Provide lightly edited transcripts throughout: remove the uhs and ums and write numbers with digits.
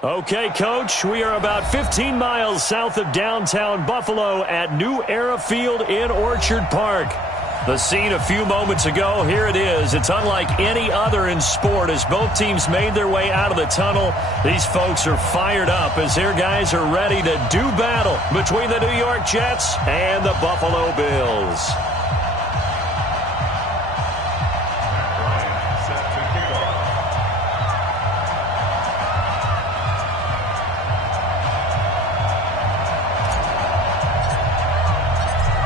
Okay, Coach, we are about 15 miles south of downtown Buffalo at New Era Field in Orchard Park. The scene a few moments ago, here it is. It's unlike any other in sport as both teams made their way out of the tunnel. These folks are fired up as their guys are ready to do battle between the New York Jets and the Buffalo Bills.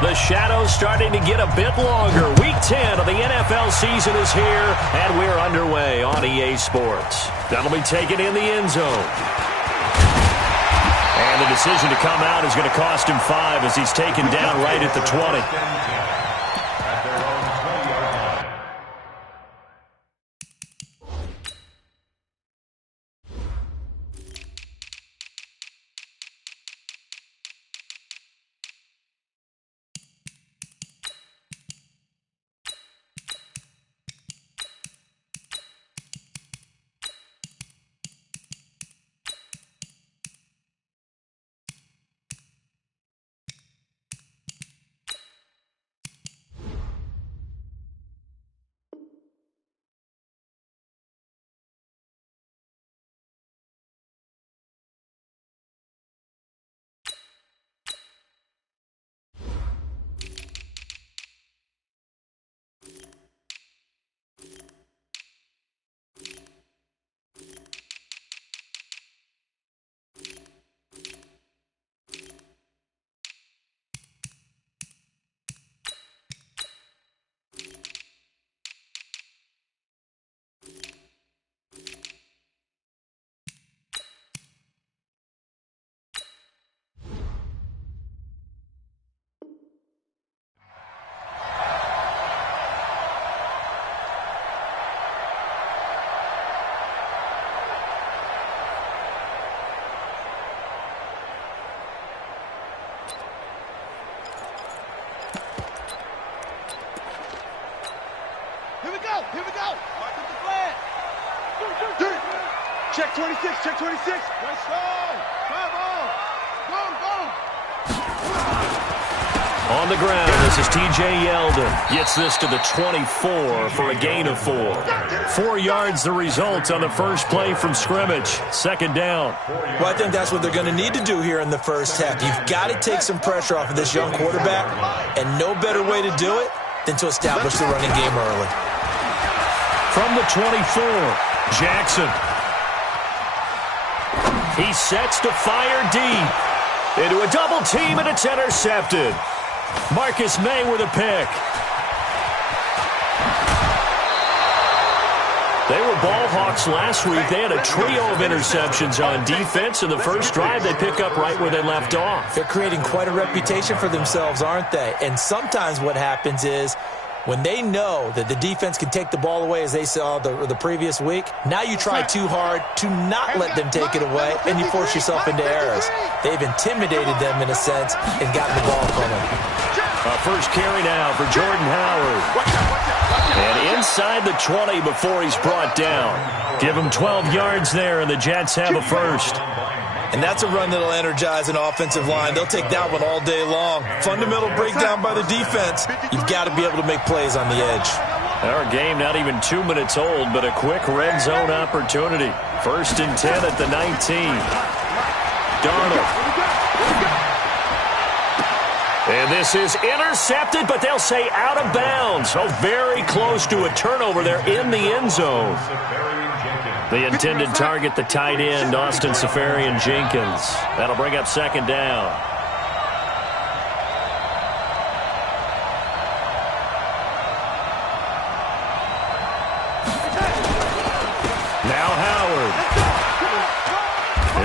The shadow's starting to get a bit longer. Week 10 of the NFL season is here, and we're underway on EA Sports. That'll be taken in the end zone. And the decision to come out is going to cost him 5 as he's taken down right at the 20. Here we go. Mark with the flag. Check 26, check 26. Let's go. Come on. Go. On the ground, this is T.J. Yeldon. Gets this to the 24 for a gain of 4. 4 yards the result on the first play from scrimmage. Second down. Well, I think that's what they're going to need to do here in the first half. You've got to take some pressure off of this young quarterback, and no better way to do it than to establish the running game early. From the 24, Jackson. He sets to fire deep. Into a double team, and it's intercepted. Marcus May with a pick. They were ball hawks last week. They had a trio of interceptions on defense. In the first drive, they pick up right where they left off. They're creating quite a reputation for themselves, aren't they? And sometimes what happens is when they know that the defense can take the ball away, as they saw the previous week, now you try too hard to not let them take it away, and you force yourself into errors. They've intimidated them, in a sense, and gotten the ball from them. First carry now for Jordan Howard. And inside the 20 before he's brought down. Give him 12 yards there, and the Jets have a first. And that's a run that'll energize an offensive line. They'll take that one all day long. Fundamental breakdown by the defense. You've got to be able to make plays on the edge. Our game not even 2 minutes old, but a quick red zone opportunity. First and 10 at the 19. Darnold. And this is intercepted, but they'll say out of bounds. Oh, very close to a turnover there in the end zone. The intended target, the tight end, Austin Seferian-Jenkins. That'll bring up second down. Now Howard.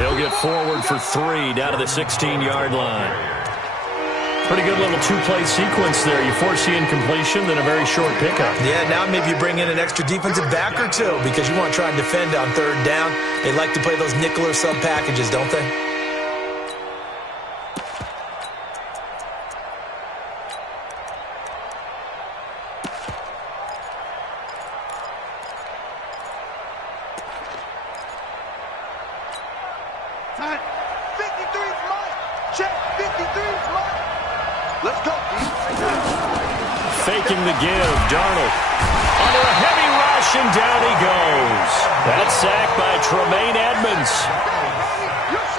He'll get forward for 3 down to the 16-yard line. Pretty good little two-play sequence there. You force the incompletion, then a very short pickup. Yeah, now maybe you bring in an extra defensive back or two because you want to try and defend on third down. They like to play those nickel or sub packages, don't they? Let's go. Faking the give, Darnold. Under a heavy rush, and down he goes. That's sacked by Tremaine Edmonds.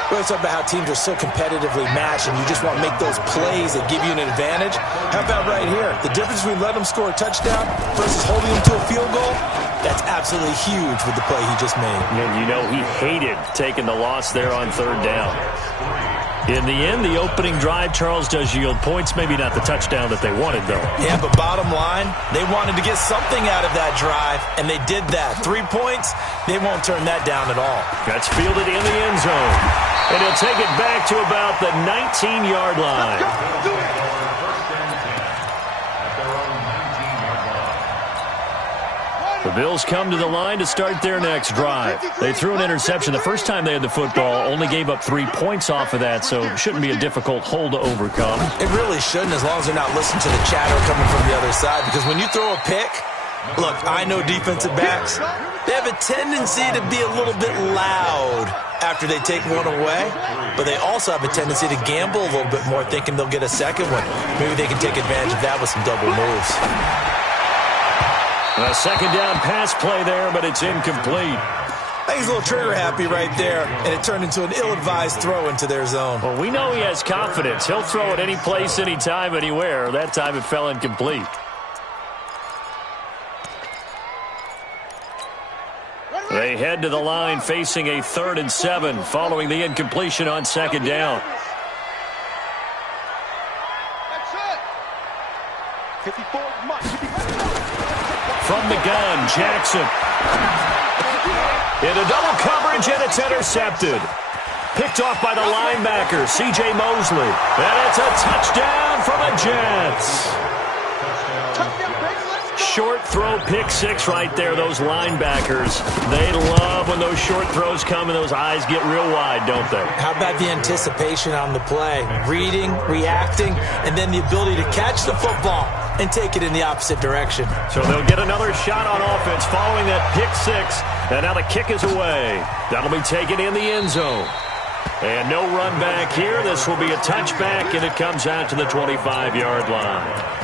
We always talk about how teams are so competitively matched, and you just want to make those plays that give you an advantage. How about right here? The difference between letting them score a touchdown versus holding them to a field goal, that's absolutely huge with the play he just made. And you know he hated taking the loss there on third down. In the end, the opening drive, Charles, does yield points. Maybe not the touchdown that they wanted, though. Yeah, but bottom line, they wanted to get something out of that drive, and they did that. 3 points, they won't turn that down at all. That's fielded in the end zone. And he'll take it back to about the 19-yard line. The Bills come to the line to start their next drive. They threw an interception the first time they had the football, only gave up 3 points off of that, so it shouldn't be a difficult hole to overcome. It really shouldn't, as long as they're not listening to the chatter coming from the other side, because when you throw a pick, look, I know defensive backs, they have a tendency to be a little bit loud after they take one away, but they also have a tendency to gamble a little bit more, thinking they'll get a second one. Maybe they can take advantage of that with some double moves. A second down pass play there, but it's incomplete. I think he's a little trigger happy right there, and it turned into an ill-advised throw into their zone. Well, we know he has confidence. He'll throw it any place, anytime, anywhere. That time it fell incomplete. They head to the line facing a 3rd and 7 following the incompletion on second down. That's it. 54 much. From the gun, Jackson. Into double coverage, and it's intercepted. Picked off by the linebacker, C.J. Mosley. And it's a touchdown for the Jets. Short throw, pick 6 right there, those linebackers. They love when those short throws come and those eyes get real wide, don't they? How about the anticipation on the play? Reading, reacting, and then the ability to catch the football and take it in the opposite direction. So they'll get another shot on offense following that pick 6, and now the kick is away. That'll be taken in the end zone. And no run back here. This will be a touchback, and it comes out to the 25-yard line.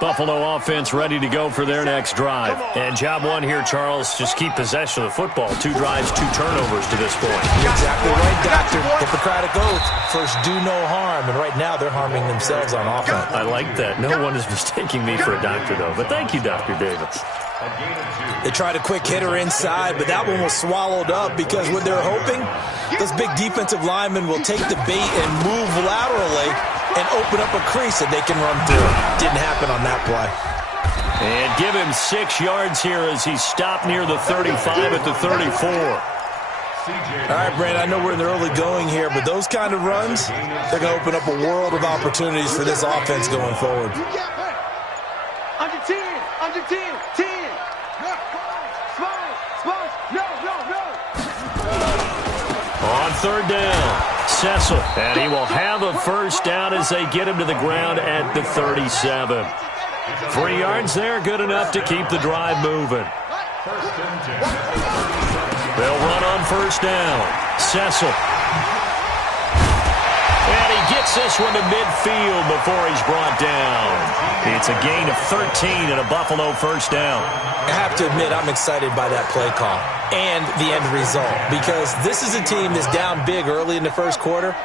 Buffalo offense ready to go for their next drive. And job one here, Charles, just keep possession of the football. 2 drives, 2 turnovers to this point. You're exactly right, Doctor. Hippocratic oath. First, do no harm. And right now, they're harming themselves on offense. I like that. No one is mistaking me for a doctor, though. But thank you, Dr. Davis. They tried a quick hitter inside, but that one was swallowed up because what they're hoping, those big defensive linemen will take the bait and move laterally and open up a crease that they can run through. Didn't happen on that play. And give him 6 yards here as he stopped near the 35 at the 34. All right, Brandon, I know we're in the early going here, but those kind of runs, they're going to open up a world of opportunities for this offense going forward. Under 10, under 10, 10. No. On third down, Cecil, and he will have a first down as they get him to the ground at the 37. 3 yards there, good enough to keep the drive moving. They'll run on first down. Cecil. And he gets this one to midfield before he's brought down. It's a gain of 13 and a Buffalo first down. I have to admit, I'm excited by that play call and the end result because this is a team that's down big early in the first quarter,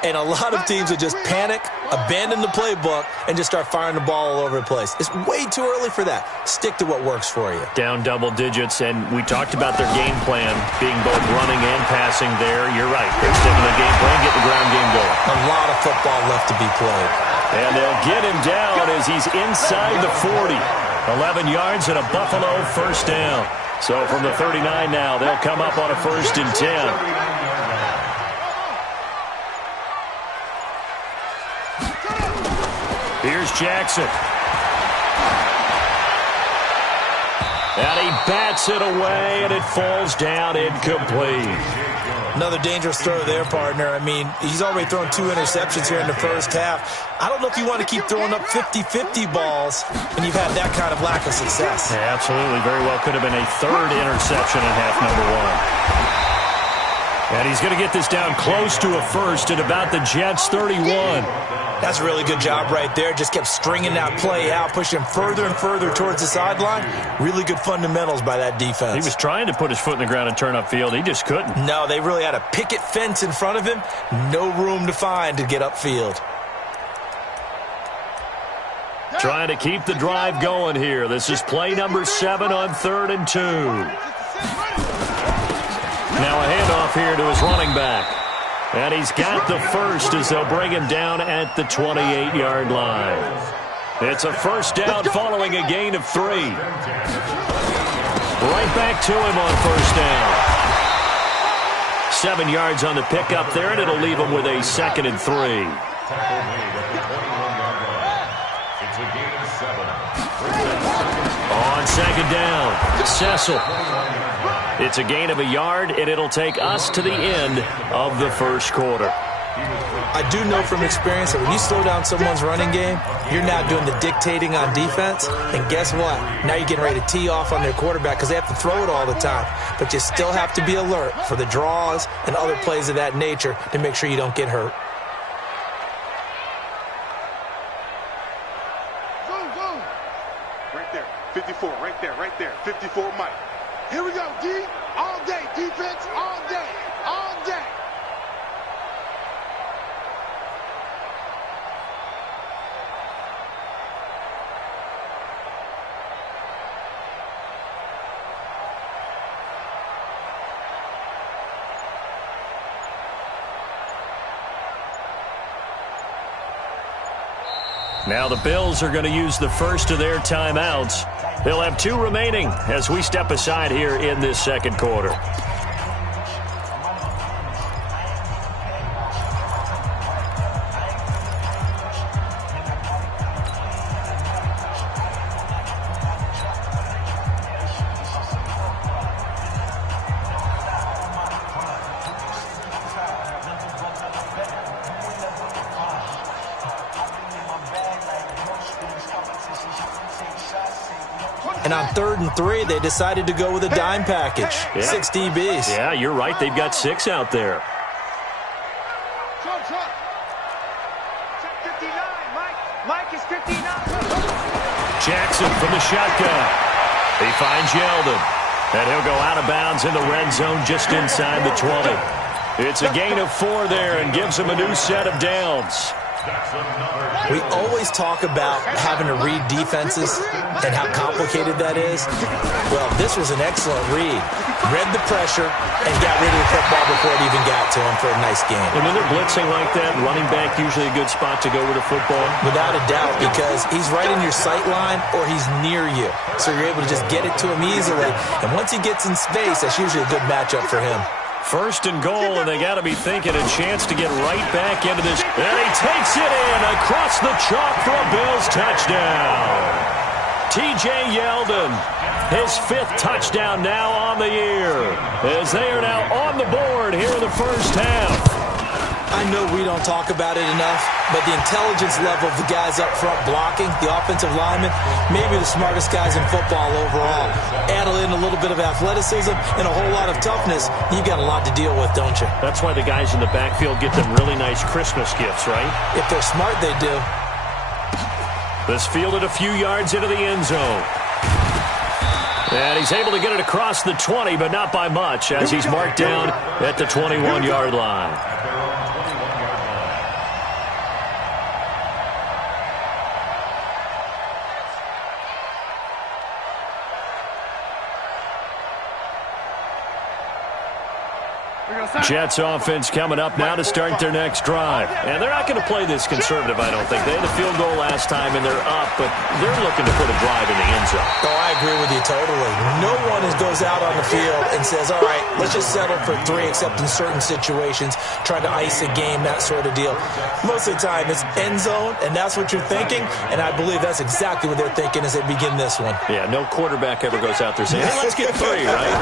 and a lot of teams would just panic, abandon the playbook, and just start firing the ball all over the place. It's way too early for that. Stick to what works for you. Down double digits, and we talked about their game plan being both running and passing there. You're right. They're sticking to the game plan, get the ground game going. A lot of football left to be played. And they'll get him down as he's inside the 40. 11 yards and a Buffalo first down. So from the 39 now, they'll come up on a 1st and 10. Here's Jackson. And he bats it away, and it falls down incomplete. Another dangerous throw there, partner. I mean, he's already thrown 2 interceptions here in the first half. I don't know if you want to keep throwing up 50-50 balls when you've had that kind of lack of success. Yeah, absolutely. Very well could have been a 3rd interception in half number 1. And he's going to get this down close to a first at about the Jets' 31. That's a really good job right there. Just kept stringing that play out, pushing him further and further towards the sideline. Really good fundamentals by that defense. He was trying to put his foot in the ground and turn upfield. He just couldn't. No, they really had a picket fence in front of him. No room to find to get upfield. Trying to keep the drive going here. This is play number 7 on 3rd and 2. Now a handoff here to his running back. And he's got the first as they'll bring him down at the 28-yard line. It's a first down following a gain of 3. Right back to him on first down. 7 yards on the pickup there, and it'll leave him with a 2nd and 3. On 2nd down, Cecil. It's a gain of a yard, and it'll take us to the end of the first quarter. I do know from experience that when you slow down someone's running game, you're now doing the dictating on defense. And guess what? Now you're getting ready to tee off on their quarterback because they have to throw it all the time. But you still have to be alert for the draws and other plays of that nature to make sure you don't get hurt. Right there. 54, right there. 54, Mike. Here we go, D. All day. Defense, all day. All day. Now the Bills are going to use the first of their timeouts. They'll have 2 remaining as we step aside here in this second quarter. And on 3rd and 3, they decided to go with a dime package. Yeah. 6 DBs. Yeah, you're right. They've got 6 out there. Check 59, Mike. Mike is 59. Jackson from the shotgun. He finds Yeldon. And he'll go out of bounds in the red zone just inside the 20. It's a gain of 4 there and gives him a new set of downs. We always talk about having to read defenses and how complicated that is. Well, this was an excellent read. Read the pressure and got rid of the football before it even got to him for a nice game. And when they're blitzing like that, running back usually a good spot to go with a football. Without a doubt, because he's right in your sight line or he's near you. So you're able to just get it to him easily. And once he gets in space, that's usually a good matchup for him. First and goal, and they got to be thinking a chance to get right back into this. And he takes it in across the chalk for a Bills touchdown. T.J. Yeldon, his 5th touchdown now on the year, as they are now on the board here in the first half. I know we don't talk about it enough, but the intelligence level of the guys up front blocking, the offensive linemen, maybe the smartest guys in football overall. Add in a little bit of athleticism and a whole lot of toughness, you've got a lot to deal with, don't you? That's why the guys in the backfield get them really nice Christmas gifts, right? If they're smart, they do. This fielded a few yards into the end zone. And he's able to get it across the 20, but not by much, as he's marked down at the 21-yard line. Jets offense coming up now to start their next drive. And they're not going to play this conservative, I don't think. They had a field goal last time, and they're up, but they're looking to put a drive in the end zone. Oh, I agree with you totally. No one is goes out on the field and says, all right, let's just settle for 3, except in certain situations, trying to ice a game, that sort of deal. Most of the time, it's end zone, and that's what you're thinking, and I believe that's exactly what they're thinking as they begin this one. Yeah, no quarterback ever goes out there saying, hey, let's get 3, right?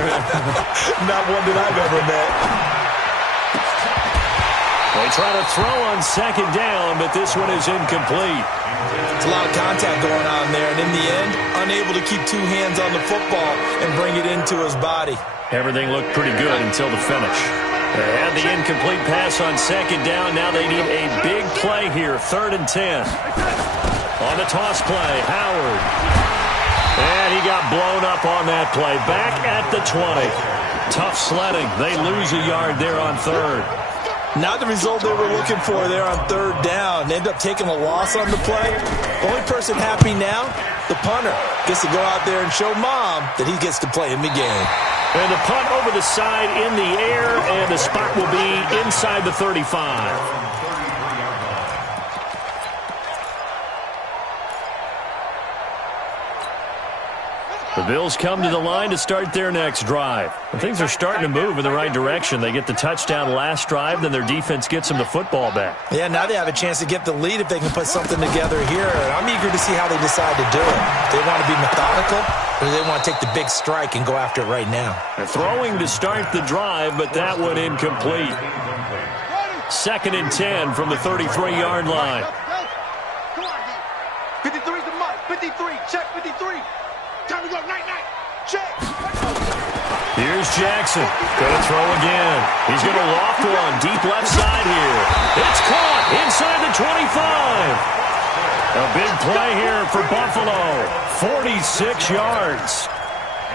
Not one that I've ever met. They try to throw on second down, but this one is incomplete. It's a lot of contact going on there, and in the end, unable to keep 2 hands on the football and bring it into his body. Everything looked pretty good until the finish. They had the incomplete pass on second down. Now they need a big play here, 3rd and 10. On the toss play, Howard. And he got blown up on that play. Back at the 20. Tough sledding. They lose a yard there on 3rd. Not the result they were looking for there on 3rd down. They end up taking a loss on the play. The only person happy now, the punter, gets to go out there and show Mom that he gets to play in the game. And the punt over the side in the air, and the spot will be inside the 35. The Bills come to the line to start their next drive. And things are starting to move in the right direction. They get the touchdown last drive, then their defense gets them the football back. Yeah, now they have a chance to get the lead if they can put something together here. I'm eager to see how they decide to do it. Do they want to be methodical, or do they want to take the big strike and go after it right now? They're throwing to start the drive, but that one incomplete. 2nd and 10 from the 33-yard line. 53's the mark. 53. Check 53. Time to go. Night. Check. Here's Jackson. Gonna throw again. He's gonna loft one deep left side here. It's caught inside the 25. A big play here for Buffalo. 46 yards.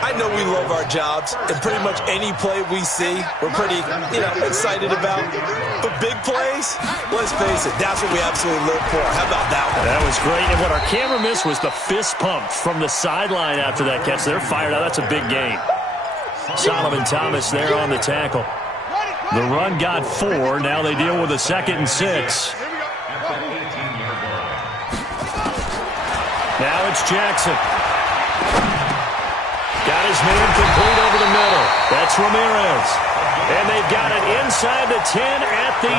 I know we love our jobs, and pretty much any play we see, we're pretty, excited about. But big plays, let's face it, that's what we absolutely live for. How about that one? That was great, and what our camera missed was the fist pump from the sideline after that catch. They're fired out. That's a big gain. Solomon Thomas there on the tackle. The run got 4. Now they deal with a 2nd and 6. Now it's Jackson. Got his man complete over the middle. That's Ramirez. And they've got it inside the 10 at the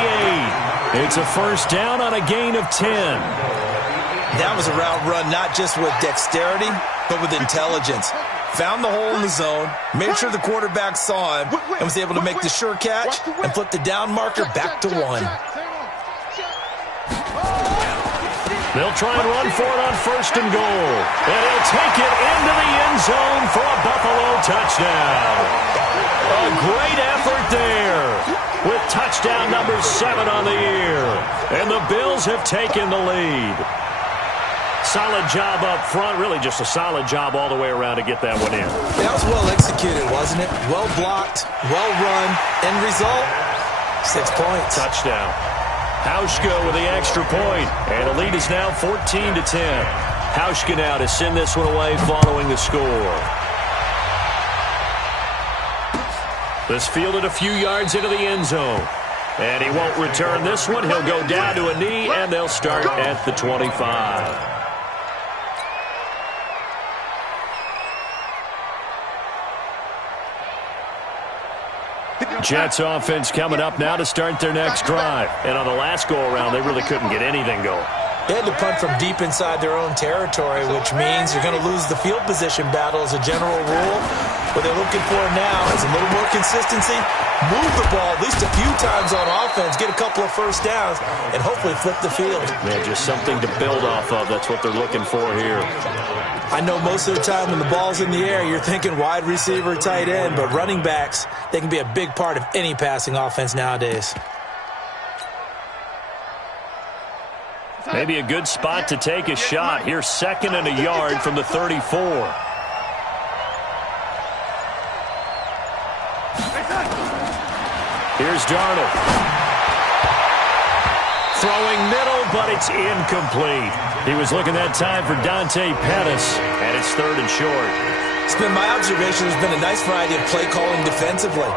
8. It's a first down on a gain of 10. That was a route run not just with dexterity, but with intelligence. Found the hole in the zone, made sure the quarterback saw him, and was able to make the sure catch and flip the down marker back to 1. They'll try and run for it on 1st and goal. And he'll take it into the end zone for a Buffalo touchdown. A great effort there with touchdown number 7 on the year. And the Bills have taken the lead. Solid job up front. Really just a solid job all the way around to get that one in. That was well executed, wasn't it? Well blocked, well run. End result, 6 points. Touchdown. Hauschka with the extra point, and the lead is now 14-10. Hauschka now to send this one away following the score. This fielded a few yards into the end zone, and he won't return this one. He'll go down to a knee, and they'll start at the 25. Jets offense coming up now to start their next drive. And on the last go-around, they really couldn't get anything going. They had to punt from deep inside their own territory, which means you're going to lose the field position battle as a general rule. What they're looking for now is a little more consistency, move the ball at least a few times on offense, get a couple of first downs, and hopefully flip the field. Yeah, just something to build off of. That's what they're looking for here. I know most of the time when the ball's in the air, you're thinking wide receiver, tight end, but running backs, they can be a big part of any passing offense nowadays. Maybe a good spot to take a shot. Here's 2nd and a yard from the 34. Here's Darnold. Throwing middle, but it's incomplete. He was looking that time for Dante Pettis, and it's 3rd and short. It's been my observation there's been a nice variety of play calling defensively.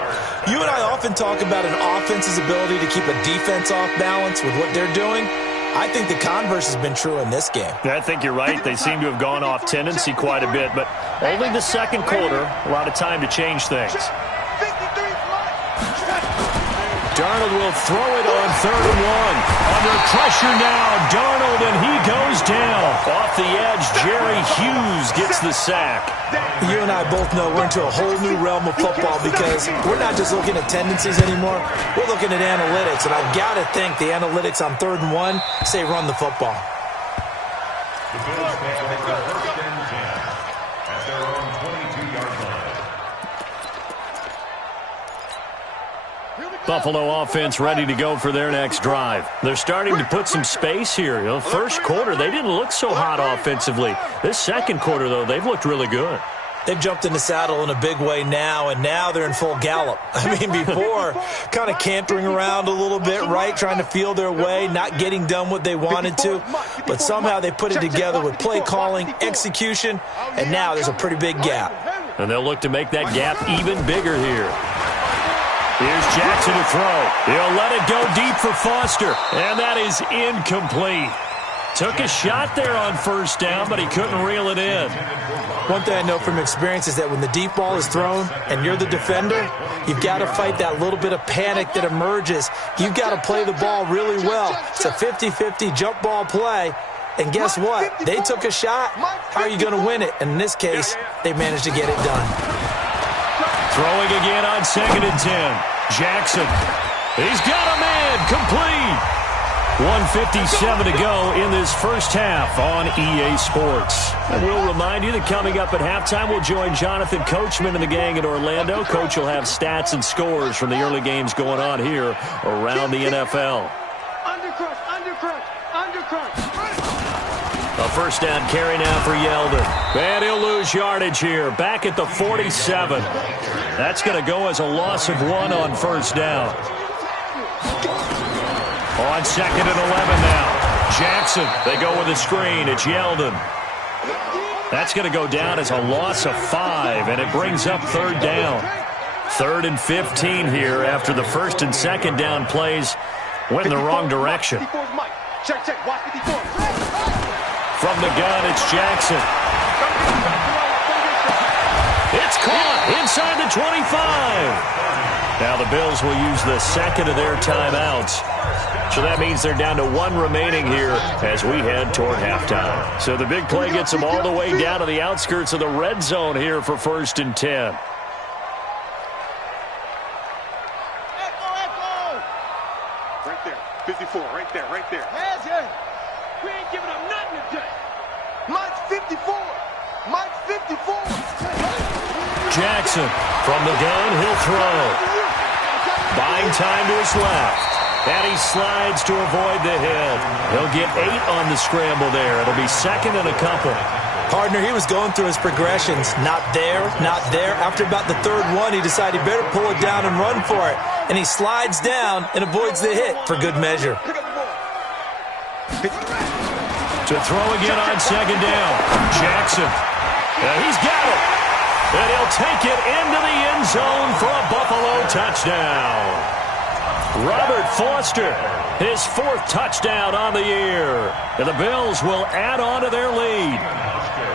You and I often talk about an offense's ability to keep a defense off balance with what they're doing. I think the converse has been true in this game. I think you're right. They seem to have gone off tendency quite a bit, but Only the second quarter. A lot of time to change things. Darnold will throw it on 3rd and 1. Under pressure now, Darnold, and he goes down. Off the edge, Jerry Hughes gets the sack. You and I both know we're into a whole new realm of football because we're not just looking at tendencies anymore. We're looking at analytics, and I've got to think the analytics on 3rd and 1 say run the football. Buffalo offense ready to go for their next drive. They're starting to put some space here. You know, first quarter, they didn't look so hot offensively. This second quarter, though, they've looked really good. They've jumped in the saddle in a big way now, and now they're in full gallop. I mean, before, kind of cantering around a little bit, right, trying to feel their way, not getting done what they wanted to. But somehow they put it together with play calling, execution, and now there's a pretty big gap. And they'll look to make that gap even bigger here. Here's Jackson to throw. He'll let it go deep for Foster. And that is incomplete. Took a shot there on 1st down, but he couldn't reel it in. One thing I know from experience is that when the deep ball is thrown and you're the defender, you've got to fight that little bit of panic that emerges. You've got to play the ball really well. It's a 50-50 jump ball play. And guess what? They took a shot. How are you going to win it? And in this case, they managed to get it done. Throwing again on 2nd and 10. Jackson. He's got a man. Complete. 1:57 to go in this first half on EA Sports. And we'll remind you that coming up at halftime, we'll join Jonathan Coachman and the gang in Orlando. Coach will have stats and scores from the early games going on here around the NFL. A 1st down carry now for Yeldon. And he'll lose yardage here. Back at the 47. That's going to go as a loss of 1 on 1st down. On 2nd and 11 now. Jackson, they go with a screen. It's Yeldon. That's going to go down as a loss of 5, and it brings up 3rd down. 3rd and 15 here after the 1st and 2nd down plays went in the wrong direction. From the gun, it's Jackson. It's caught inside the 25. Now the Bills will use the 2nd of their timeouts. So that means they're down to 1 remaining here as we head toward halftime. So the big play gets them all the way down to the outskirts of the red zone here for 1st and 10. Right there, 54, right there, right there. We ain't giving up nothing today. Mine's 54. Mine's 54. Jackson from the gun, he'll throw. Buying time to his left. And he slides to avoid the hit. He'll get 8 on the scramble there. It'll be 2nd and a couple. Partner, he was going through his progressions. Not there, not there. After about the 3rd one, he decided he better pull it down and run for it. And he slides down and avoids the hit for good measure. To throw again on 2nd down. Jackson. He's got it. And he'll take it into the end zone for a Buffalo touchdown. Robert Foster, his 4th touchdown on the year. And the Bills will add on to their lead.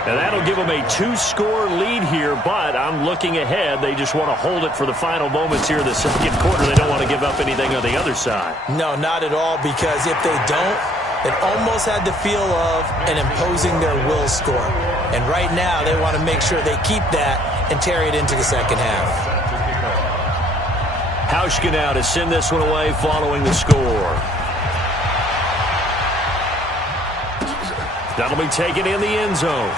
And that'll give them a 2-score lead here, but I'm looking ahead. They just want to hold it for the final moments here of the 2nd quarter. They don't want to give up anything on the other side. No, not at all, because if they don't, it almost had the feel of an imposing their will score. And right now, they want to make sure they keep that and carry it into the 2nd half. Hauschka now to send this one away following the score. That'll be taken in the end zone.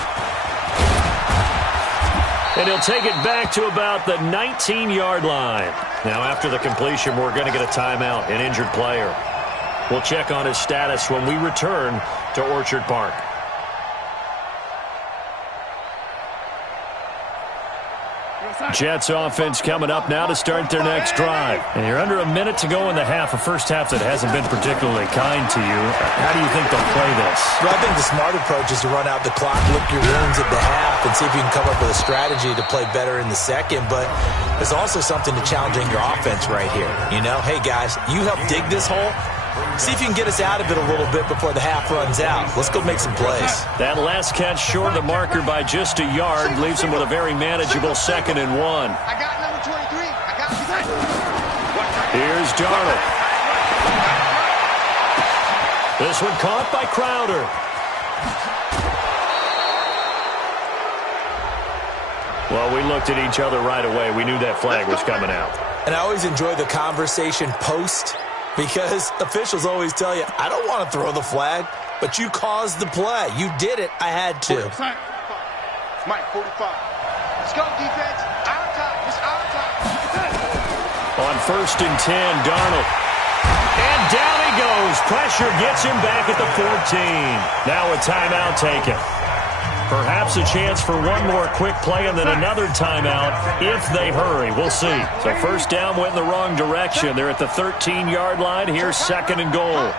And he'll take it back to about the 19-yard line. Now, after the completion, we're going to get a timeout, an injured player. We'll check on his status when we return to Orchard Park. Jets offense coming up now to start their next drive. And you're under a minute to go in the half, a first half that hasn't been particularly kind to you. How do you think they'll play this? Well, I think the smart approach is to run out the clock, lick your wounds at the half, and see if you can come up with a strategy to play better in the 2nd. But there's also something to challenging your offense right here. You know, hey, guys, you help dig this hole. See if you can get us out of it a little bit before the half runs out. Let's go make some plays. That last catch short of the marker by just a yard leaves him with a very manageable 2nd and 1. I got number 23. I got you. Here's Darnold. This one caught by Crowder. Well, we looked at each other right away. We knew that flag was coming out. And I always enjoy the conversation post because officials always tell you, I don't want to throw the flag, but you caused the play. You did it. I had to. Mike, 45. Let's go, defense. Our time. It's our time. On 1st and 10, Darnold. And down he goes. Pressure gets him back at the 14. Now a timeout taken. Perhaps a chance for one more quick play and then another timeout if they hurry. We'll see. So first down went in the wrong direction. They're at the 13-yard line. Here's 2nd and goal.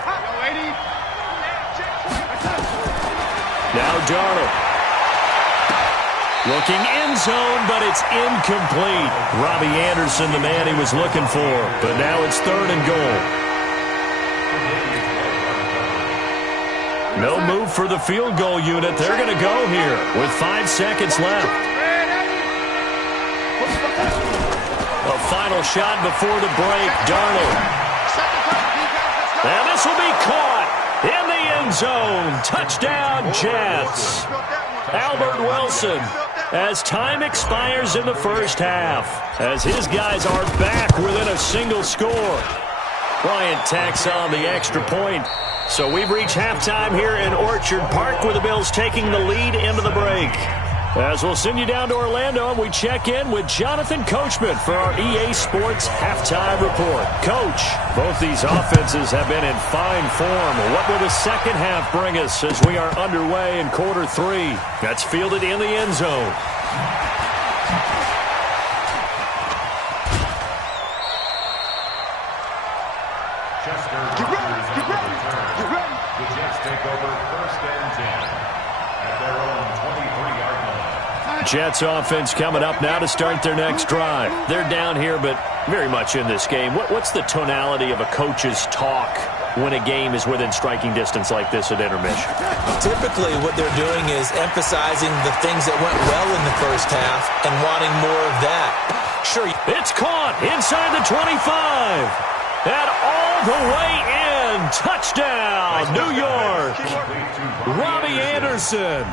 Now Darnold. Looking end zone, but it's incomplete. Robbie Anderson, the man he was looking for. But now it's 3rd and goal. No move for the field goal unit. They're going to go here with 5 seconds left. A final shot before the break. Darnold. And this will be caught in the end zone. Touchdown, Jets. Albert Wilson, as time expires in the first half, as his guys are back within a single score. Bryant tacks on the extra point. So we've reached halftime here in Orchard Park with the Bills taking the lead into the break. As we'll send you down to Orlando and we check in with Jonathan Coachman for our EA Sports Halftime Report. Coach, both these offenses have been in fine form. What will the second half bring us as we are underway in quarter 3? That's fielded in the end zone. Jets offense coming up now to start their next drive. They're down here, but very much in this game. What's the tonality of a coach's talk when a game is within striking distance like this at intermission? Typically, what they're doing is emphasizing the things that went well in the first half and wanting more of that. Sure. It's caught inside the 25. And all the way in. Touchdown, New York. Robbie Anderson,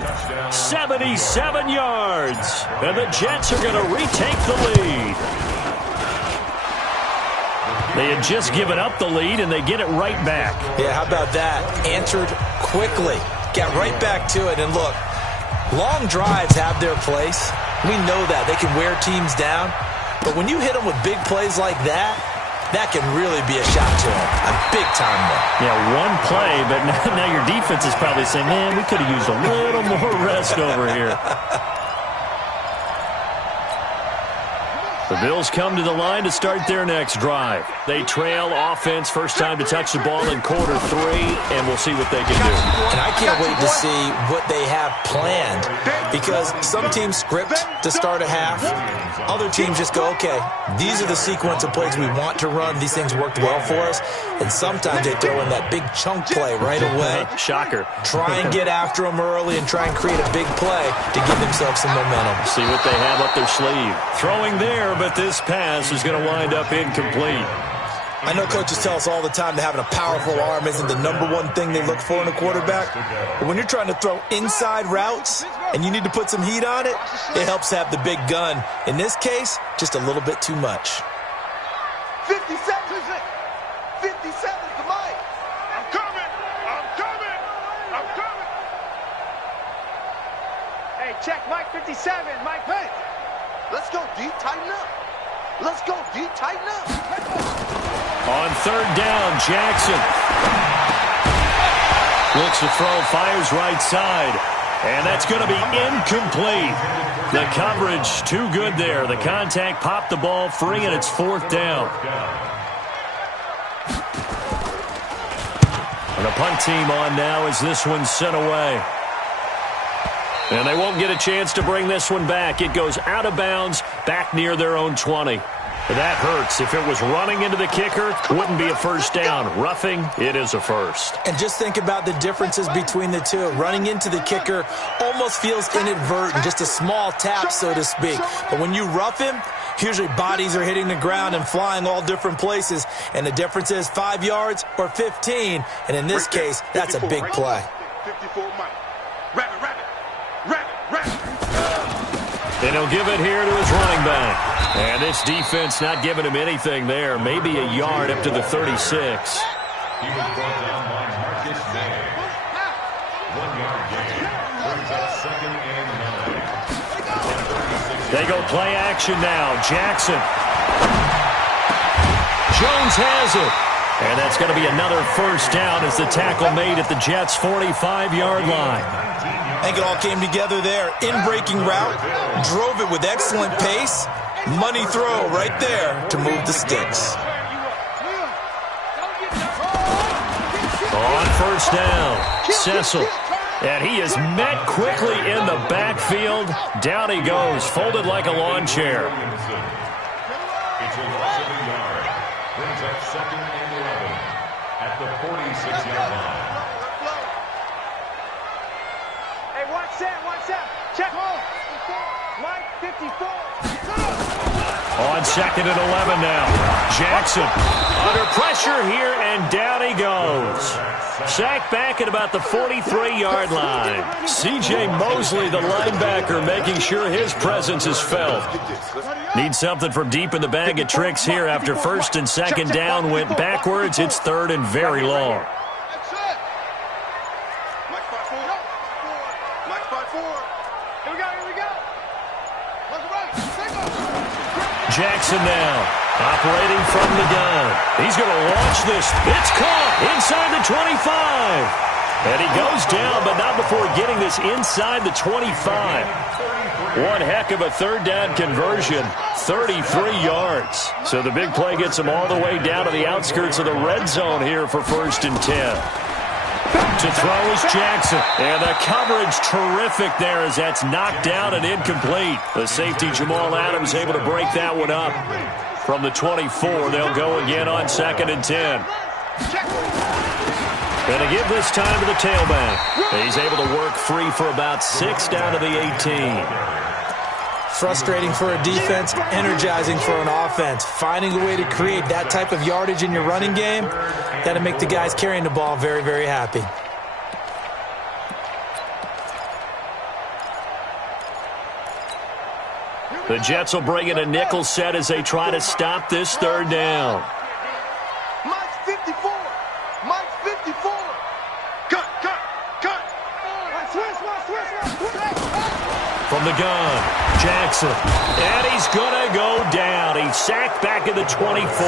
77 yards. And the Jets are going to retake the lead. They had just given up the lead, and they get it right back. Yeah, how about that? Answered quickly. Got right back to it. And look, long drives have their place. We know that. They can wear teams down. But when you hit them with big plays like that, that can really be a shot to them. A big-time one. Yeah, one play, but now your defense is probably saying, man, we could have used a little more rest over here. The Bills come to the line to start their next drive. They trail offense, first time to touch the ball in quarter 3, and we'll see what they can do. And I can't wait to see what they have planned, because some teams script to start a half. Other teams just go, okay, these are the sequence of plays we want to run. These things worked well for us. And sometimes they throw in that big chunk play right away. Shocker. Try and get after them early and try and create a big play to give themselves some momentum. See what they have up their sleeve. Throwing there, but this pass is going to wind up incomplete. I know coaches tell us all the time that having a powerful arm isn't the #1 thing they look for in a quarterback. But when you're trying to throw inside routes and you need to put some heat on it, it helps have the big gun. In this case, just a little bit too much. 57 to Mike. I'm coming. I'm coming. I'm coming. Hey, check Mike 57. Mike, hey. Let's go deep, tighten up. Let's go deep, tighten up. On third down, Jackson looks to throw, fires right side, and that's going to be incomplete. The coverage too good there. The contact popped the ball free, and it's fourth down. And the punt team on now as this one's sent away. And they won't get a chance to bring this one back. It goes out of bounds, back near their own 20. That hurts. If it was running into the kicker, wouldn't be a first down. Roughing, it is a first. And just think about the differences between the two. Running into the kicker almost feels inadvertent, just a small tap, so to speak. But when you rough him, usually bodies are hitting the ground and flying all different places. And the difference is 5 yards or 15. And in this case, that's a big play. 54 Mike. Rabbit. And he'll give it here to his running back. And this defense not giving him anything there. Maybe a yard up to the 36. He was brought down by Marcus May. 1 yard gain. Brings up 2nd and 9. They go play action now. Jackson. Jones has it. And that's going to be another first down as the tackle made at the Jets' 45-yard line. I think it all came together there. In-breaking route, drove it with excellent pace. Money throw right there to move the sticks. On first down, Cecil. And he is met quickly in the backfield. Down he goes, folded like a lawn chair. It's a loss of a yard. Brings up 2nd and 11 at the 46-yard line. Hey, watch that. Check. Mike, 54. On 2nd and 11 now. Jackson under pressure here, and down he goes. Sacked back at about the 43-yard line. C.J. Mosley, the linebacker, making sure his presence is felt. Need something from deep in the bag of tricks here after 1st and 2nd down went backwards. It's 3rd and very long. Jackson now, operating from the gun. He's going to launch this. It's caught inside the 25. And he goes down, but not before getting this inside the 25. One heck of a 3rd down conversion, 33 yards. So the big play gets him all the way down to the outskirts of the red zone here for 1st and 10. To throw is Jackson. And the coverage terrific there as that's knocked down and incomplete. The safety Jamal Adams able to break that one up. From the 24, they'll go again on 2nd and 10. Going to give this time to the tailback. He's able to work free for about 6 down to the 18. Frustrating for a defense, energizing for an offense. Finding a way to create that type of yardage in your running game, that'll make the guys carrying the ball very, very happy. The Jets will bring in a nickel set as they try to stop this 3rd down. Mike's 54. Mike's 54. Cut. Switch. From the gun, Jackson. And he's going to go down. He's sacked back at the 24.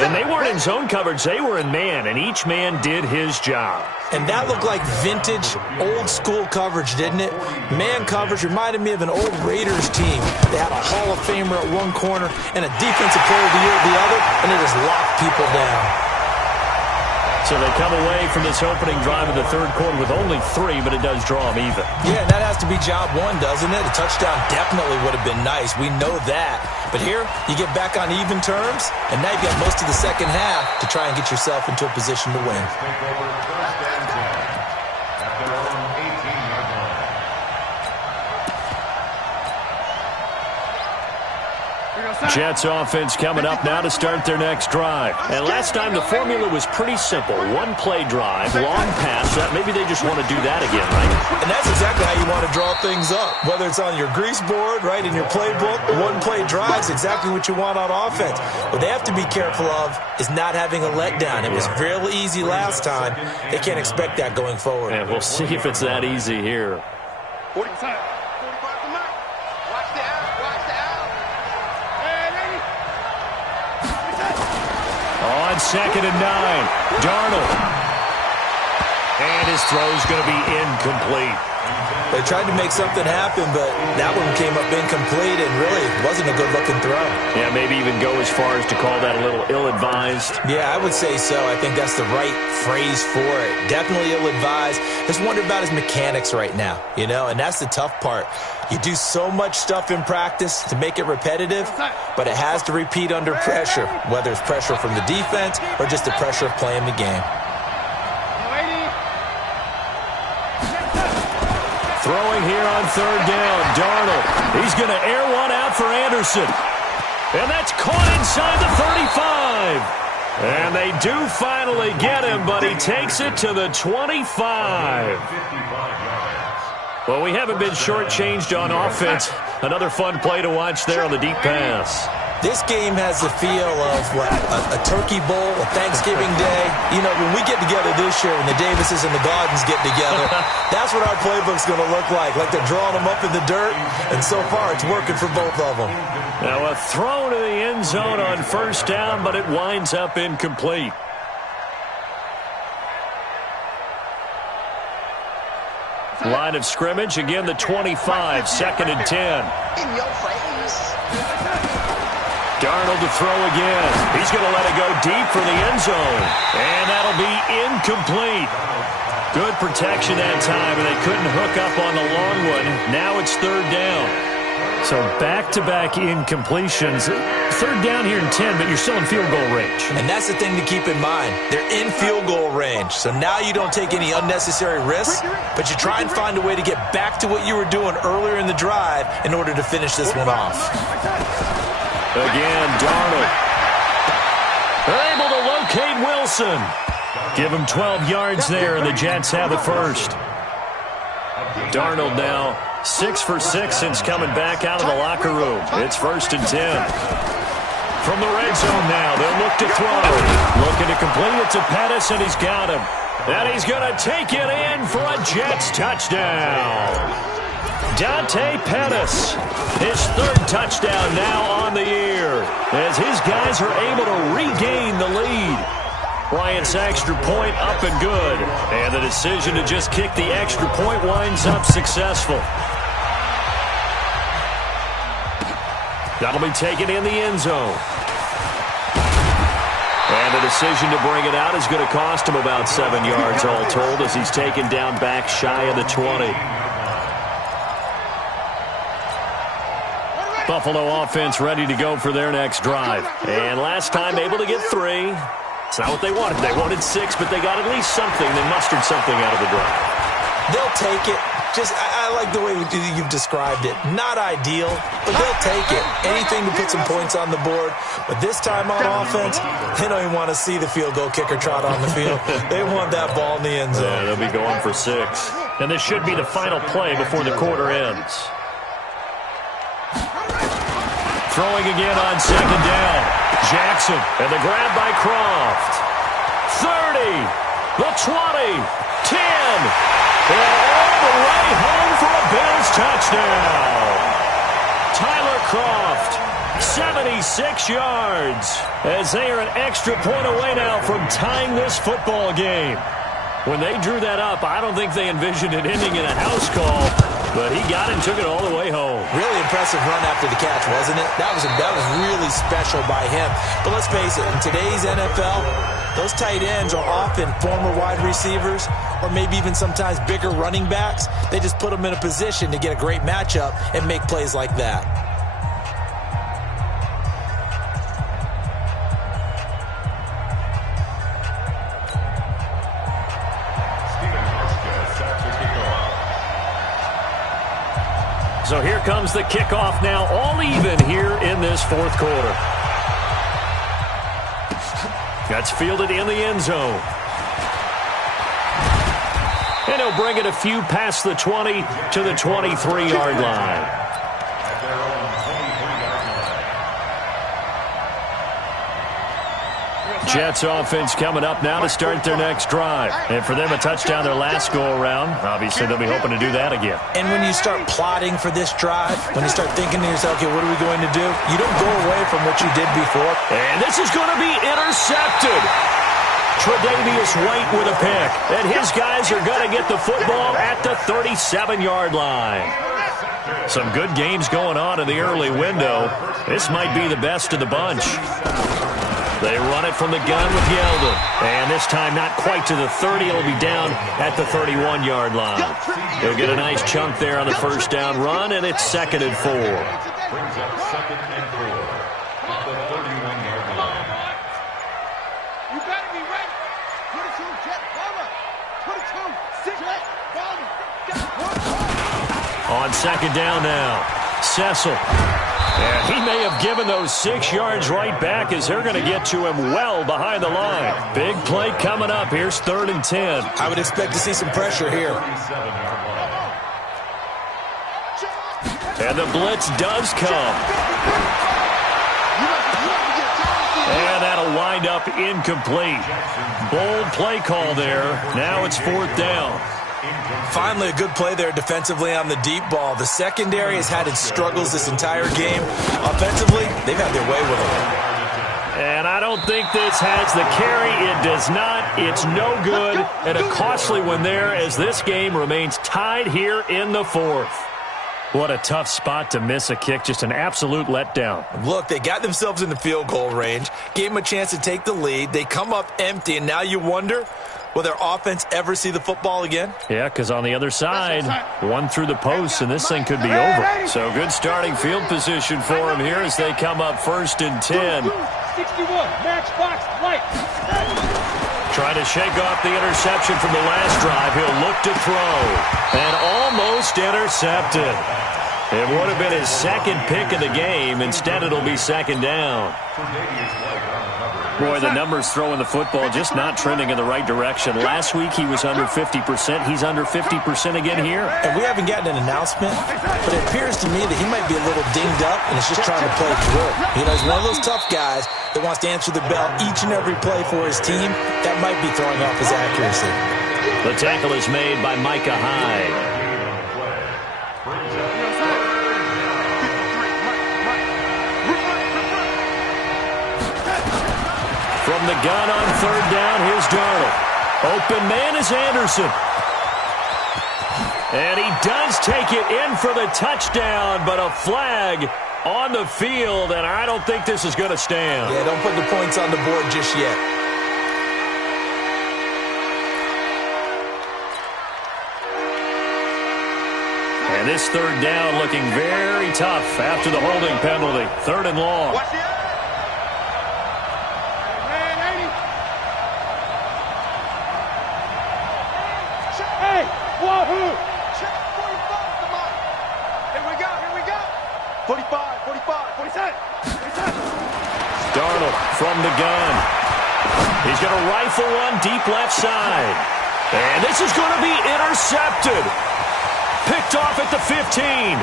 And they weren't in zone coverage. They were in man, and each man did his job. And that looked like vintage, old-school coverage, didn't it? Man coverage reminded me of an old Raiders team. They had a Hall of Famer at one corner and a Defensive Player of the Year at the other, and they just locked people down. So they come away from this opening drive in the 3rd quarter with only 3, but it does draw them even. Yeah, and that has to be job one, doesn't it? A touchdown definitely would have been nice. We know that. But here, you get back on even terms, and now you've got most of the second half to try and get yourself into a position to win. Jets offense coming up now to start their next drive. And last time the formula was pretty simple. 1-play drive, long pass. Maybe they just want to do that again, right? And that's exactly how you want to draw things up. Whether it's on your grease board, right, in your playbook, 1-play drive is exactly what you want on offense. What they have to be careful of is not having a letdown. It was real easy last time. They can't expect that going forward. And we'll see if it's that easy here. 45 to Mike. Watch the out. On 2nd and 9, Darnold. And his throw's going to be incomplete. They tried to make something happen, but that one came up incomplete and really wasn't a good-looking throw. Yeah, maybe even go as far as to call that a little ill-advised. Yeah, I would say so. I think that's the right phrase for it. Definitely ill-advised. Just wonder about his mechanics right now, and that's the tough part. You do so much stuff in practice to make it repetitive, but it has to repeat under pressure, whether it's pressure from the defense or just the pressure of playing the game. Throwing here on third down, Darnold. He's going to air one out for Anderson. And that's caught inside the 35. And they do finally get him, but he takes it to the 25. Well, we haven't been shortchanged on offense. Another fun play to watch there on the deep pass. This game has the feel of a turkey bowl, a Thanksgiving day. You know, when we get together this year, when the Davises and the Gardens get together, that's what our playbook's going to look like. Like they're drawing them up in the dirt, and so far it's working for both of them. Now a throw to the end zone on first down, but it winds up incomplete. Line of scrimmage, again the 25, 2nd and 10. In your face. Darnold to throw again. He's going to let it go deep for the end zone. And that'll be incomplete. Good protection that time, and they couldn't hook up on the long one. Now it's third down. So back-to-back incompletions. Third down here in 10, but you're still in field goal range. And that's the thing to keep in mind. They're in field goal range. So now you don't take any unnecessary risks, but you try and find a way to get back to what you were doing earlier in the drive in order to finish this one off. Again, Darnold. Able to locate Wilson. Give him 12 yards there, and the Jets have it first. Darnold now 6 for 6 since coming back out of the locker room. It's 1st and 10. From the red zone now, they'll look to throw. Looking to complete it to Pettis, and he's got him. And he's going to take it in for a Jets touchdown. Dante Pettis, his 3rd touchdown now on the year, as his guys are able to regain the lead. Bryant's extra point up and good, and the decision to just kick the extra point winds up successful. That'll be taken in the end zone. And the decision to bring it out is going to cost him about 7 yards all told, as he's taken down back shy of the 20. Buffalo offense ready to go for their next drive. And last time able to get 3. It's not what they wanted. They wanted 6, but they got at least something. They mustered something out of the drive. They'll take it. I like the way you've described it. Not ideal, but they'll take it. Anything to put some points on the board. But this time on offense, they don't even want to see the field goal kicker trot on the field. They want that ball in the end zone. Yeah, they'll be going for 6. And this should be the final play before the quarter ends. Throwing again on 2nd down. Jackson, and the grab by Croft. 30, the 20, 10, and all the way home for a Bills touchdown. Tyler Croft, 76 yards, as they are an extra point away now from tying this football game. When they drew that up, I don't think they envisioned it ending in a house call, but he got it and took it all the way home. Really impressive run after the catch, wasn't it? That was really special by him. But let's face it, in today's NFL, those tight ends are often former wide receivers or maybe even sometimes bigger running backs. They just put them in a position to get a great matchup and make plays like that. So here comes the kickoff now, all even here in this 4th quarter. That's fielded in the end zone. And he'll bring it a few past the 20 to the 23-yard line. Jets offense coming up now to start their next drive. And for them, a touchdown their last go-around. Obviously, they'll be hoping to do that again. And when you start plotting for this drive, when you start thinking to yourself, okay, what are we going to do? You don't go away from what you did before. And this is going to be intercepted. Tre'Davious White with a pick. And his guys are going to get the football at the 37-yard line. Some good games going on in the early window. This might be the best of the bunch. They run it from the gun with Yeldon. And this time not quite to the 30. It'll be down at the 31-yard line. He'll get a nice chunk there on the first down run, and it's 2nd and 4. Brings up 2nd and 4 at the 31-yard line. You better be ready. 22, jet, forward. 22, jet, forward. On 2nd down now, Cecil. And he may have given those 6 yards right back as they're going to get to him well behind the line. Big play coming up. Here's 3rd and 10. I would expect to see some pressure here. And the blitz does come. And that'll wind up incomplete. Bold play call there. Now it's 4th down. Finally, a good play there defensively on the deep ball. The secondary has had its struggles this entire game. Offensively, they've had their way with it. And I don't think this has the carry. It does not. It's no good. And a costly one there as this game remains tied here in the 4th. What a tough spot to miss a kick. Just an absolute letdown. Look, they got themselves in the field goal range, gave them a chance to take the lead. They come up empty, and now you wonder, will their offense ever see the football again? Yeah, because on the other side, one through the post, and this thing could be over. So good starting field position for them here as they come up 1st and 10. 61, match box, light. Trying to shake off the interception from the last drive. He'll look to throw. And almost intercepted. It would have been his 2nd pick of the game. Instead, it'll be 2nd down. Boy, the numbers throwing the football just not trending in the right direction. Last week, he was under 50%. He's under 50% again here. And we haven't gotten an announcement, but it appears to me that he might be a little dinged up and is just trying to play through. You know, he's one of those tough guys that wants to answer the bell each and every play for his team. That might be throwing off his accuracy. The tackle is made by Micah Hyde. From the gun on 3rd down, here's Darnold. Open man is Anderson. And he does take it in for the touchdown, but a flag on the field, and I don't think this is going to stand. Yeah, don't put the points on the board just yet. And this 3rd down looking very tough after the holding penalty. 3rd and long. Wahoo! Check 45, come on. Here we go. 45, 47. Darnold from the gun. He's going to rifle one deep left side. And this is going to be intercepted. Picked off at the 15.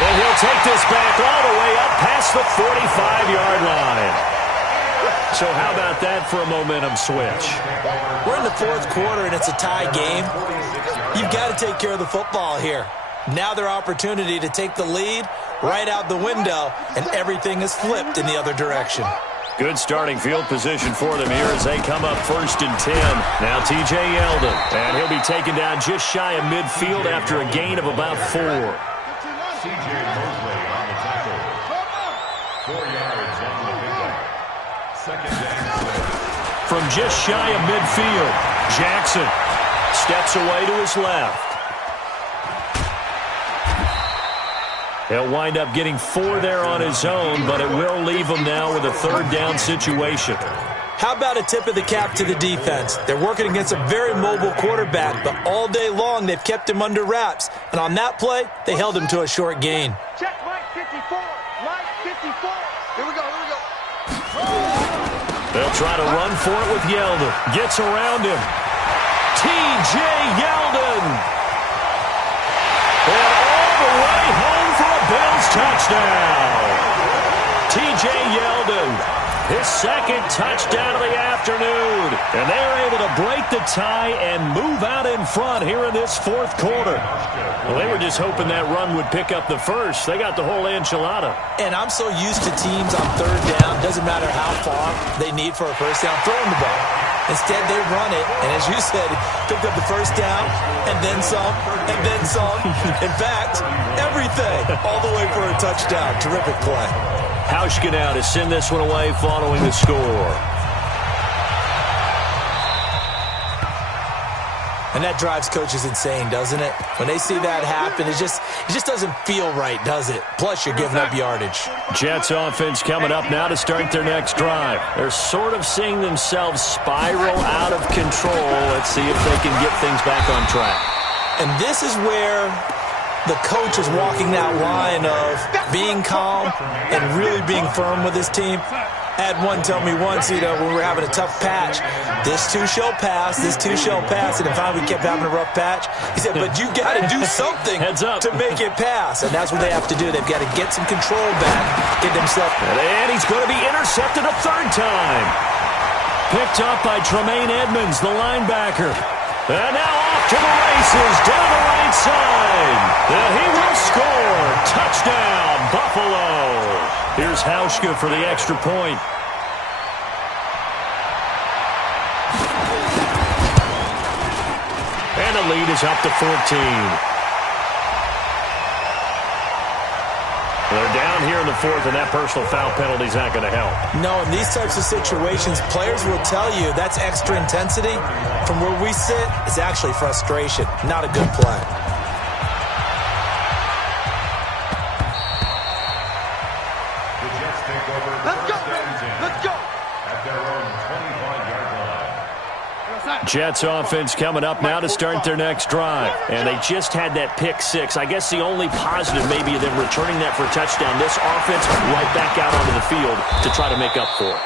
And he'll take this back all the way up past the 45-yard line. So how about that for a momentum switch? We're in the 4th quarter, and it's a tie game. You've got to take care of the football here. Now their opportunity to take the lead right out the window, and everything is flipped in the other direction. Good starting field position for them here as they come up 1st and 10. Now T.J. Yeldon, and he'll be taken down just shy of midfield after a gain of about 4. C.J. Mosley on the tackle. 4 yards on the pickup. 2nd down. From just shy of midfield, Jackson steps away to his left. He'll wind up getting 4 there on his own, but it will leave him now with a 3rd down situation. How about a tip of the cap to the defense? They're working against a very mobile quarterback, but all day long they've kept him under wraps. And on that play, they held him to a short gain. Check Mike 54. Mike 54. Here we go. They'll try to run for it with Yeldon. Gets around him. T.J. Yeldon. And all the way home for a Bills touchdown. T.J. Yeldon. His 2nd touchdown of the afternoon. And they are able to break the tie and move out in front here in this 4th quarter. Well, they were just hoping that run would pick up the first. They got the whole enchilada. And I'm so used to teams on 3rd down, doesn't matter how far they need for a first down, throwing the ball. Instead, they run it, and as you said, picked up the first down, and then some, and then some. In fact, everything, all the way for a touchdown. Terrific play. Hauschka now to send this one away following the score. And that drives coaches insane, doesn't it? When they see that happen, it just doesn't feel right, does it? Plus, you're giving up yardage. Jets offense coming up now to start their next drive. They're sort of seeing themselves spiral out of control. Let's see if they can get things back on track. And this is where the coach is walking that line of being calm and really being firm with his team. I had one tell me once, when we were having a tough patch, this too shall pass, this too shall pass, and then finally we kept having a rough patch. He said, but you got to do something to make it pass, and that's what they have to do. They've got to get some control back, get themselves. And he's going to be intercepted a third time. Picked up by Tremaine Edmonds, the linebacker. And now off to the races, down the right side. And he will score. Touchdown, Buffalo. Here's Hauschka for the extra point. And the lead is up to 14. They're down here in the fourth, and that personal foul penalty is not going to help. No, in these types of situations, players will tell you that's extra intensity. From where we sit, it's actually frustration, not a good play. Jets offense coming up now to start their next drive. And they just had that pick six. I guess the only positive maybe of them returning that for a touchdown. This offense right back out onto the field to try to make up for it.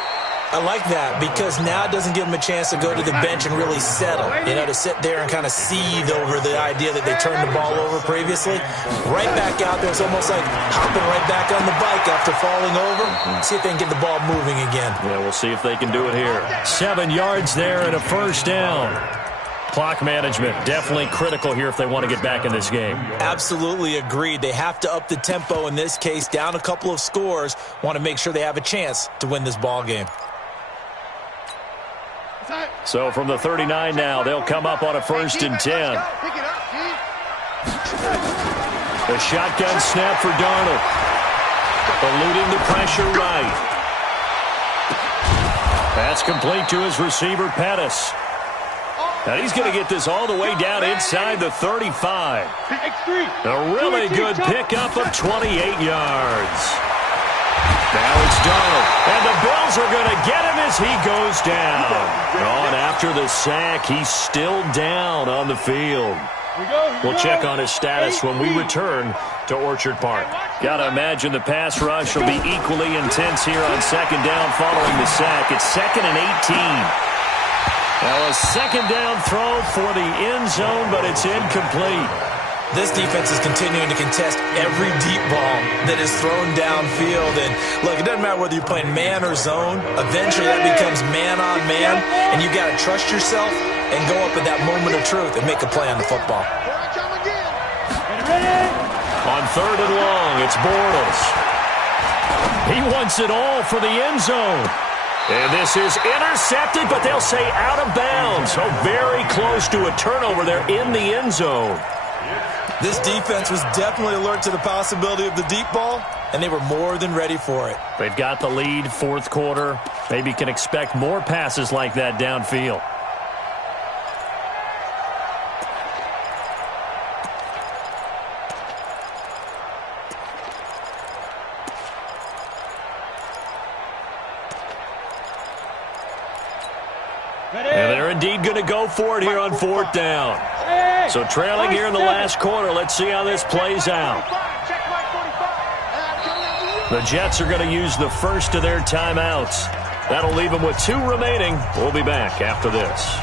I like that because now it doesn't give them a chance to go to the bench and really settle, to sit there and kind of seethe over the idea that they turned the ball over previously. Right back out there, it's almost like hopping right back on the bike after falling over. See if they can get the ball moving again. Yeah, we'll see if they can do it here. 7 yards there and a first down. Clock management, definitely critical here if they want to get back in this game. Absolutely agreed. They have to up the tempo in this case, down a couple of scores. Want to make sure they have a chance to win this ball game. So from the 39 now, they'll come up on a 1st and 10. A shotgun snap for Darnold. Eluding the pressure right. That's complete to his receiver, Pettis. Now he's going to get this all the way down inside the 35. A really good pickup of 28 yards. Now it's Darnold, and the Bills are going to get him as he goes down. On after the sack, he's still down on the field. We'll check on his status when we return to Orchard Park. Got to imagine the pass rush will be equally intense here on 2nd down following the sack. It's 2nd and 18. Now a 2nd down throw for the end zone, but it's incomplete. This defense is continuing to contest every deep ball that is thrown downfield. And, look, it doesn't matter whether you're playing man or zone. Eventually that becomes man on man, and you got to trust yourself and go up at that moment of truth and make a play on the football. On 3rd and long, it's Bortles. He wants it all for the end zone. And this is intercepted, but they'll say out of bounds. So very close to a turnover there in the end zone. This defense was definitely alert to the possibility of the deep ball, and they were more than ready for it. They've got the lead, 4th quarter. Maybe can expect more passes like that downfield. And they're indeed going to go for it here on 4th down. So trailing here in the last quarter. Let's see how this plays out. The Jets are going to use the first of their timeouts. That'll leave them with 2 remaining. We'll be back after this.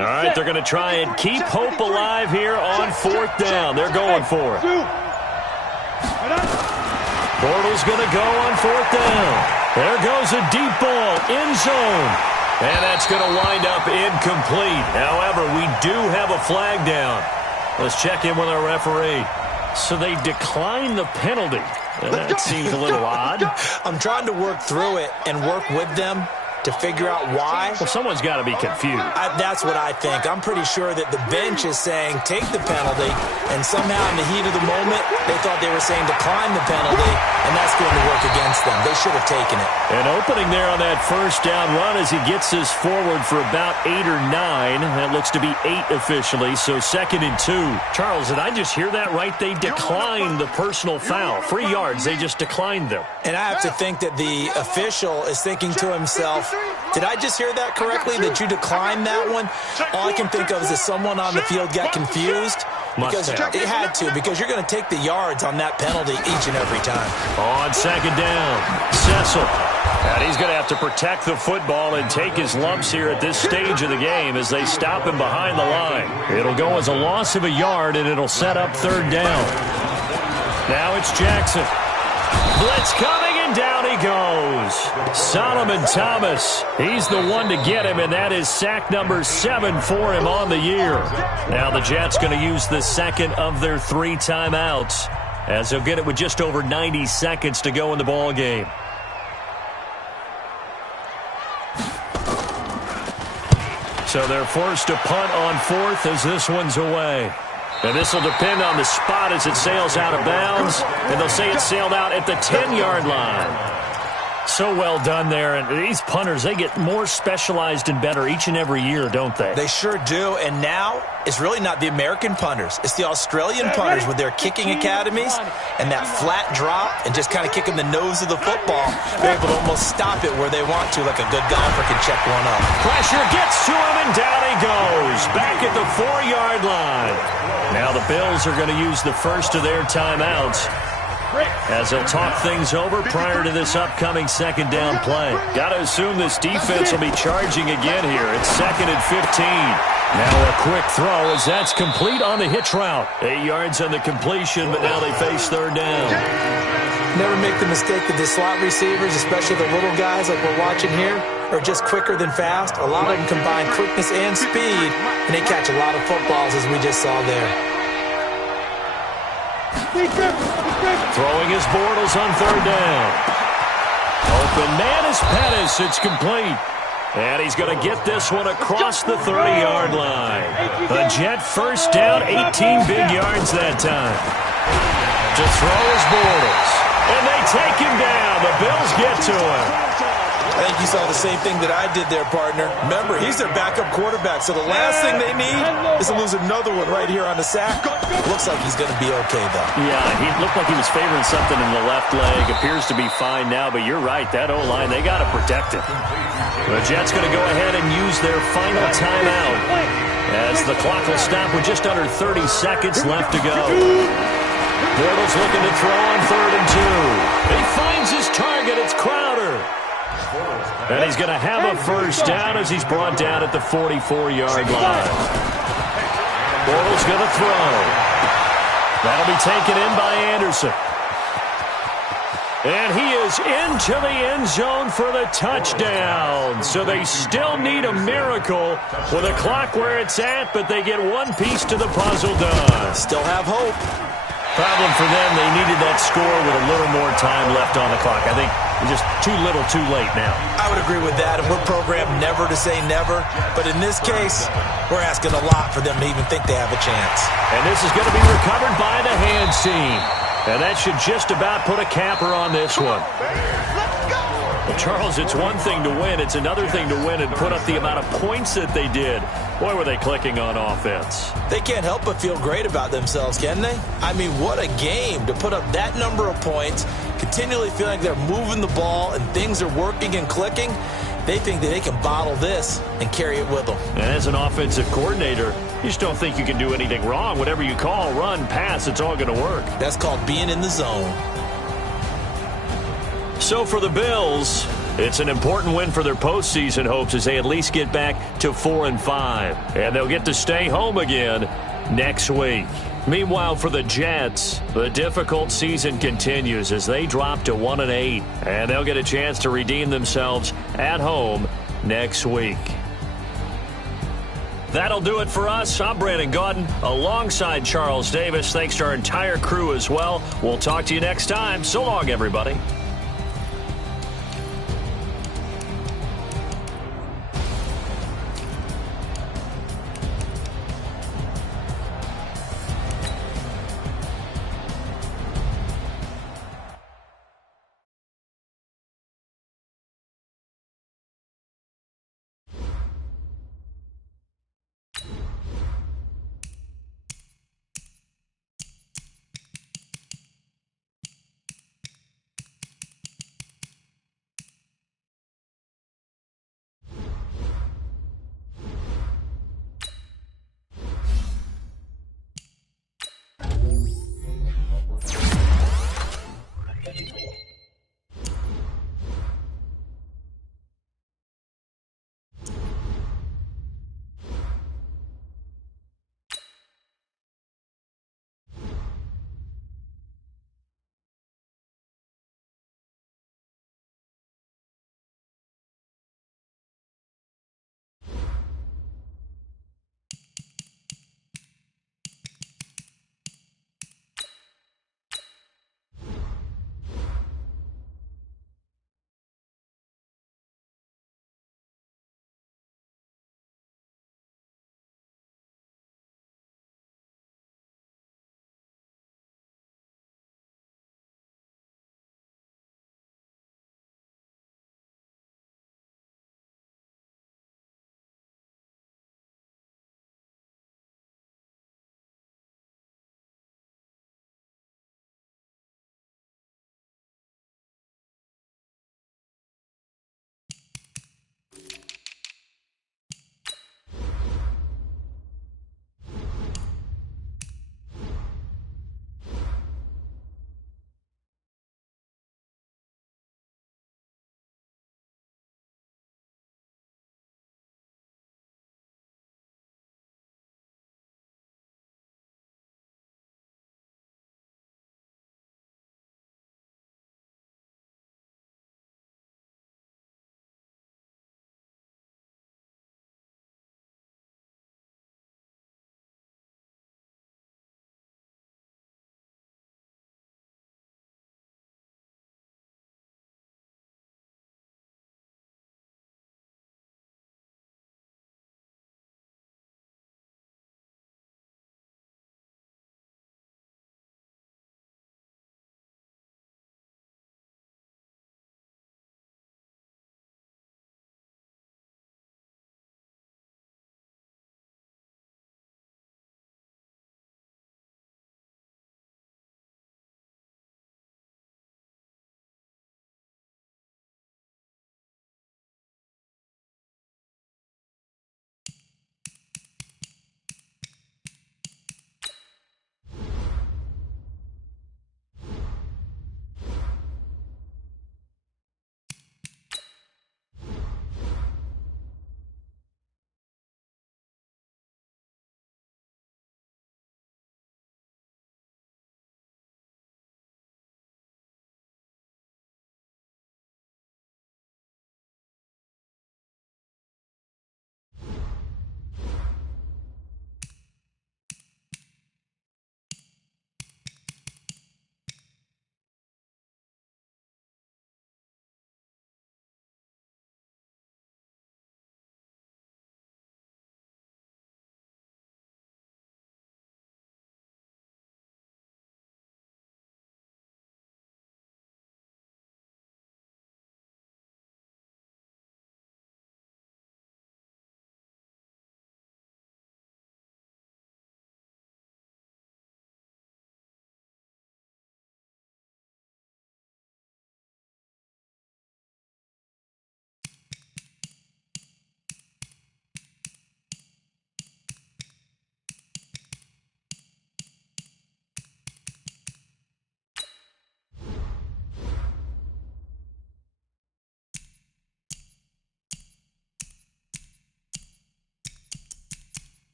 All right, they're going to try and keep hope alive here on fourth down. They're going for it. Bortles going to go on fourth down. There goes a deep ball, end zone. And that's going to wind up incomplete. However, we do have a flag down. Let's check in with our referee. So they declined the penalty. That seems a little odd. I'm trying to work through it and work with them to figure out why. Well, someone's got to be confused. That's what I think. I'm pretty sure that the bench is saying take the penalty, and somehow in the heat of the moment, they thought they were saying decline the penalty, and that's going to work against them. They should have taken it. An opening there on that first down run as he gets this forward for about 8 or 9. That looks to be 8 officially, so 2nd and 2. Charles, did I just hear that right? They declined the personal foul. 3 yards, they just declined them. And I have to think that the official is thinking to himself, did I just hear that correctly, that you declined that one? All I can think of is that someone on the field got confused. Because it had to, because you're going to take the yards on that penalty each and every time. On 2nd down, Cecil. And he's going to have to protect the football and take his lumps here at this stage of the game as they stop him behind the line. It'll go as a loss of a yard, and it'll set up 3rd down. Now it's Jackson. Blitz coming, and down he goes. Solomon Thomas, he's the one to get him, and that is sack number 7 for him on the year. Now the Jets going to use the second of their 3 timeouts, as they'll get it with just over 90 seconds to go in the ball game. So they're forced to punt on 4th as this one's away. And this will depend on the spot as it sails out of bounds. And they'll say it sailed out at the 10-yard line. So well done there. And these punters, they get more specialized and better each and every year, don't they? They sure do. And now it's really not the American punters. It's the Australian punters with their kicking academies and that flat drop and just kind of kicking the nose of the football. They're able to almost stop it where they want to, like a good golfer can check one up. Pressure gets to him, and down he goes. Back at the 4-yard line. Now the Bills are going to use the first of their timeouts as they'll talk things over prior to this upcoming 2nd down play. Got to assume this defense will be charging again here. It's 2nd and 15. Now a quick throw as that's complete on the hitch route. 8 yards on the completion, but now they face 3rd down. Never make the mistake that the slot receivers, especially the little guys like we're watching here, are just quicker than fast. A lot of them combine quickness and speed, and they catch a lot of footballs, as we just saw there. Throwing his Bortles on 3rd down. Open man is Pettis. It's complete. And he's going to get this one across the 30-yard line. The Jet first down, 18 big yards that time. To throw is Bortles. And they take him down. The Bills get to him. I think you saw the same thing that I did there, partner. Remember, he's their backup quarterback, so the last thing they need is to lose another one right here on the sack. Looks like he's going to be okay, though. Yeah, he looked like he was favoring something in the left leg. Appears to be fine now, but you're right. That O-line, they got to protect him. The Jets going to go ahead and use their final timeout as the clock will stop with just under 30 seconds left to go. Bortles looking to throw on 3rd and 2. He finds his target. It's Crowder. And he's going to have a first down as he's brought down at the 44-yard line. Bortles going to throw. That'll be taken in by Anderson. And he is into the end zone for the touchdown. So they still need a miracle with a clock where it's at, but they get one piece to the puzzle done. Still have hope. Problem for them, they needed that score with a little more time left on the clock. I think it's just too little too late now. I would agree with that, and we're programmed never to say never. But in this case, we're asking a lot for them to even think they have a chance. And this is going to be recovered by the hands team. And that should just about put a capper on this one. Well, Charles, it's one thing to win. It's another thing to win and put up the amount of points that they did. Boy, were they clicking on offense. They can't help but feel great about themselves, can they? I mean, what a game to put up that number of points, continually feeling like they're moving the ball and things are working and clicking. They think that they can bottle this and carry it with them. And as an offensive coordinator, you just don't think you can do anything wrong. Whatever you call, run, pass, it's all going to work. That's called being in the zone. So for the Bills, It's an important win for their postseason hopes as they at least get back to 4-5. And they'll get to stay home again next week. Meanwhile, for the Jets, the difficult season continues as they drop to 1-8. And they'll get a chance to redeem themselves at home next week. That'll do it for us. I'm Brandon Gaudin alongside Charles Davis. Thanks to our entire crew as well. We'll talk to you next time. So long, everybody.